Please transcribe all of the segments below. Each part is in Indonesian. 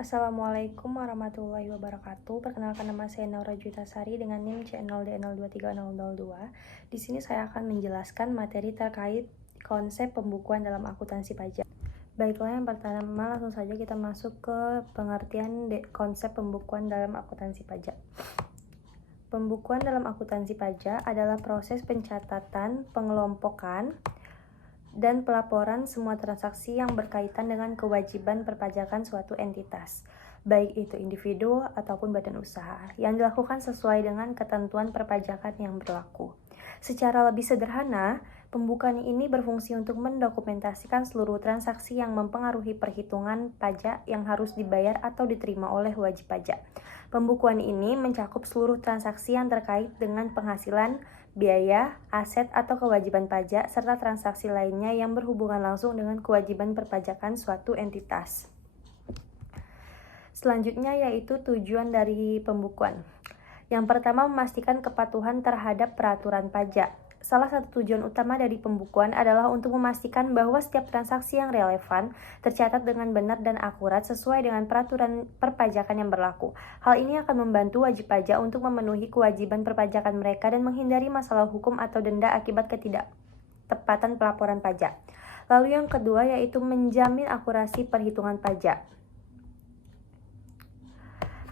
Assalamualaikum warahmatullahi wabarakatuh. Perkenalkan, nama saya Naura Jutasari dengan NIM C0D023002. Di sini saya akan menjelaskan materi terkait konsep pembukuan dalam akuntansi pajak. Baiklah, yang pertama langsung saja kita masuk ke pengertian konsep pembukuan dalam akuntansi pajak. Pembukuan dalam akuntansi pajak adalah proses pencatatan, pengelompokan, dan pelaporan semua transaksi yang berkaitan dengan kewajiban perpajakan suatu entitas, baik itu individu ataupun badan usaha, yang dilakukan sesuai dengan ketentuan perpajakan yang berlaku. Secara lebih sederhana, pembukuan ini berfungsi untuk mendokumentasikan seluruh transaksi yang mempengaruhi perhitungan pajak yang harus dibayar atau diterima oleh wajib pajak. Pembukuan ini mencakup seluruh transaksi yang terkait dengan penghasilan, biaya, aset atau kewajiban pajak, serta transaksi lainnya yang berhubungan langsung dengan kewajiban perpajakan suatu entitas. Selanjutnya yaitu tujuan dari pembukuan. Yang pertama, memastikan kepatuhan terhadap peraturan pajak. Salah satu tujuan utama dari pembukuan adalah untuk memastikan bahwa setiap transaksi yang relevan tercatat dengan benar dan akurat sesuai dengan peraturan perpajakan yang berlaku. Hal ini akan membantu wajib pajak untuk memenuhi kewajiban perpajakan mereka dan menghindari masalah hukum atau denda akibat ketidaktepatan pelaporan pajak. Lalu yang kedua yaitu menjamin akurasi perhitungan pajak.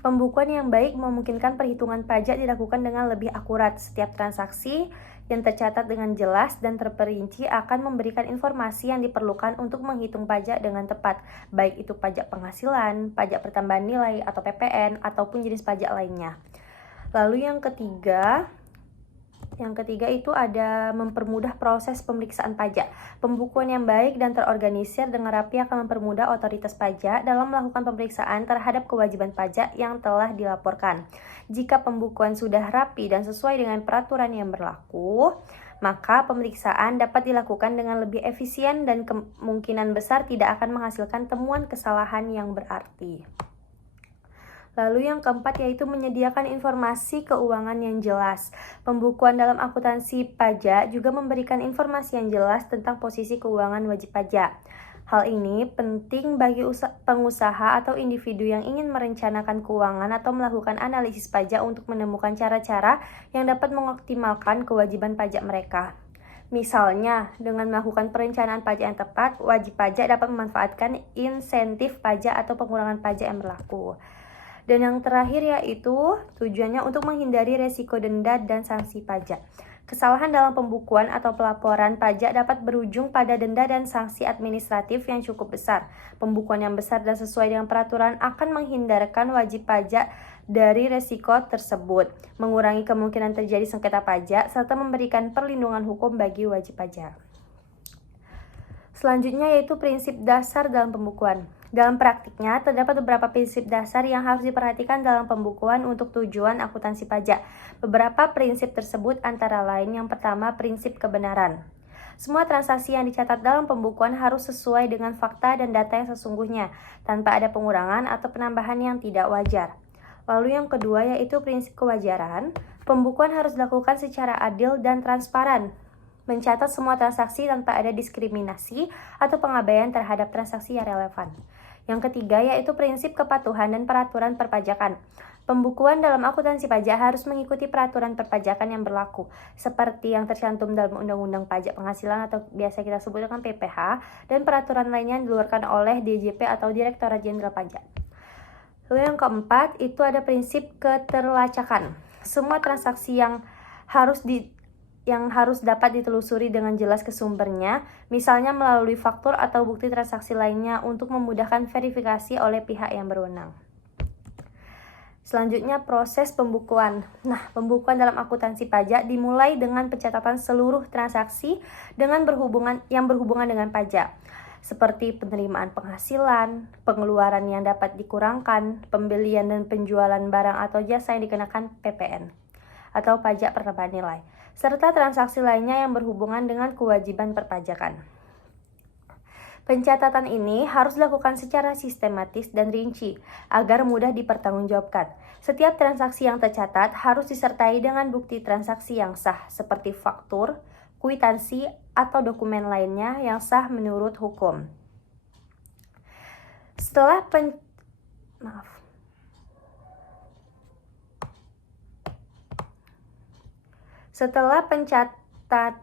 Pembukuan yang baik memungkinkan perhitungan pajak dilakukan dengan lebih akurat. Setiap transaksi yang tercatat dengan jelas dan terperinci akan memberikan informasi yang diperlukan untuk menghitung pajak dengan tepat, baik itu pajak penghasilan, pajak pertambahan nilai atau PPN, ataupun jenis pajak lainnya. Lalu yang ketiga itu ada mempermudah proses pemeriksaan pajak. Pembukuan yang baik dan terorganisir dengan rapi akan mempermudah otoritas pajak dalam melakukan pemeriksaan terhadap kewajiban pajak yang telah dilaporkan. Jika pembukuan sudah rapi dan sesuai dengan peraturan yang berlaku, maka pemeriksaan dapat dilakukan dengan lebih efisien dan kemungkinan besar tidak akan menghasilkan temuan kesalahan yang berarti. Lalu yang keempat yaitu menyediakan informasi keuangan yang jelas. Pembukuan dalam akuntansi pajak juga memberikan informasi yang jelas tentang posisi keuangan wajib pajak. Hal ini penting bagi pengusaha atau individu yang ingin merencanakan keuangan atau melakukan analisis pajak untuk menemukan cara-cara yang dapat mengoptimalkan kewajiban pajak mereka. Misalnya, dengan melakukan perencanaan pajak yang tepat, wajib pajak dapat memanfaatkan insentif pajak atau pengurangan pajak yang berlaku. Dan yang terakhir yaitu tujuannya untuk menghindari resiko denda dan sanksi pajak. Kesalahan dalam pembukuan atau pelaporan pajak dapat berujung pada denda dan sanksi administratif yang cukup besar. Pembukuan yang besar dan sesuai dengan peraturan akan menghindarkan wajib pajak dari resiko tersebut, mengurangi kemungkinan terjadi sengketa pajak, serta memberikan perlindungan hukum bagi wajib pajak. Selanjutnya yaitu prinsip dasar dalam pembukuan. Dalam praktiknya, terdapat beberapa prinsip dasar yang harus diperhatikan dalam pembukuan untuk tujuan akuntansi pajak. Beberapa prinsip tersebut antara lain yang pertama, prinsip kebenaran. Semua transaksi yang dicatat dalam pembukuan harus sesuai dengan fakta dan data yang sesungguhnya, tanpa ada pengurangan atau penambahan yang tidak wajar. Lalu yang kedua yaitu prinsip kewajaran. Pembukuan harus dilakukan secara adil dan transparan, mencatat semua transaksi tanpa ada diskriminasi atau pengabaian terhadap transaksi yang relevan. Yang ketiga yaitu prinsip kepatuhan dan peraturan perpajakan. Pembukuan dalam akuntansi pajak harus mengikuti peraturan perpajakan yang berlaku, seperti yang tercantum dalam Undang-Undang Pajak Penghasilan atau biasa kita sebut dengan PPh, dan peraturan lainnya yang dikeluarkan oleh DJP atau Direktorat Jenderal Pajak. Lalu yang keempat itu ada prinsip keterlacakan. Semua transaksi yang harus dapat ditelusuri dengan jelas ke sumbernya, misalnya melalui faktur atau bukti transaksi lainnya untuk memudahkan verifikasi oleh pihak yang berwenang. Selanjutnya proses pembukuan. Pembukuan dalam akuntansi pajak dimulai dengan pencatatan seluruh transaksi yang berhubungan dengan pajak, seperti penerimaan penghasilan, pengeluaran yang dapat dikurangkan, pembelian dan penjualan barang atau jasa yang dikenakan PPN atau pajak pertambahan nilai, serta transaksi lainnya yang berhubungan dengan kewajiban perpajakan. Pencatatan ini harus dilakukan secara sistematis dan rinci agar mudah dipertanggungjawabkan. Setiap transaksi yang tercatat harus disertai dengan bukti transaksi yang sah seperti faktur, kwitansi, atau dokumen lainnya yang sah menurut hukum. Setelah Setelah pencatatan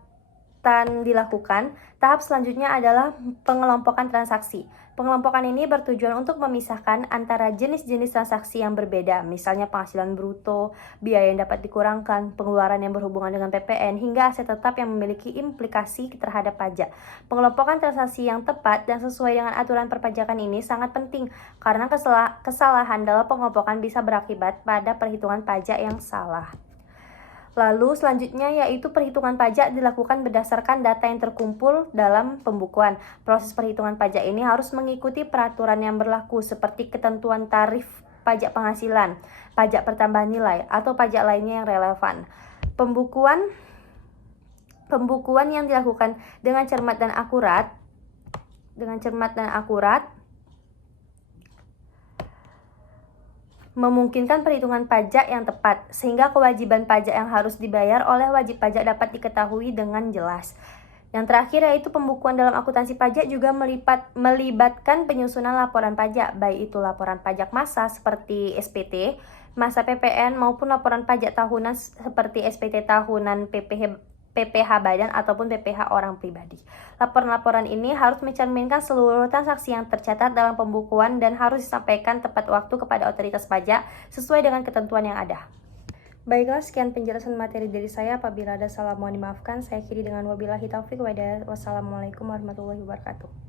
dilakukan, tahap selanjutnya adalah pengelompokan transaksi. Pengelompokan ini bertujuan untuk memisahkan antara jenis-jenis transaksi yang berbeda, misalnya penghasilan bruto, biaya yang dapat dikurangkan, pengeluaran yang berhubungan dengan PPN, hingga aset tetap yang memiliki implikasi terhadap pajak. Pengelompokan transaksi yang tepat dan sesuai dengan aturan perpajakan ini sangat penting, karena kesalahan dalam pengelompokan bisa berakibat pada perhitungan pajak yang salah. Lalu selanjutnya yaitu perhitungan pajak dilakukan berdasarkan data yang terkumpul dalam pembukuan. Proses perhitungan pajak ini harus mengikuti peraturan yang berlaku seperti ketentuan tarif pajak penghasilan, pajak pertambahan nilai, atau pajak lainnya yang relevan. Pembukuan yang dilakukan dengan cermat dan akurat memungkinkan perhitungan pajak yang tepat, sehingga kewajiban pajak yang harus dibayar oleh wajib pajak dapat diketahui dengan jelas. Yang terakhir yaitu pembukuan dalam akuntansi pajak juga melibatkan penyusunan laporan pajak, baik itu laporan pajak massa seperti SPT, masa PPN, maupun laporan pajak tahunan seperti SPT tahunan PPh badan ataupun PPh orang pribadi. Laporan-laporan ini harus mencerminkan seluruh transaksi yang tercatat dalam pembukuan dan harus disampaikan tepat waktu kepada otoritas pajak sesuai dengan ketentuan yang ada. Baiklah, sekian penjelasan materi dari saya. Apabila ada salah mohon dimaafkan. Saya akhiri dengan wabillahi taufik wa hidayah. Wassalamualaikum warahmatullahi wabarakatuh.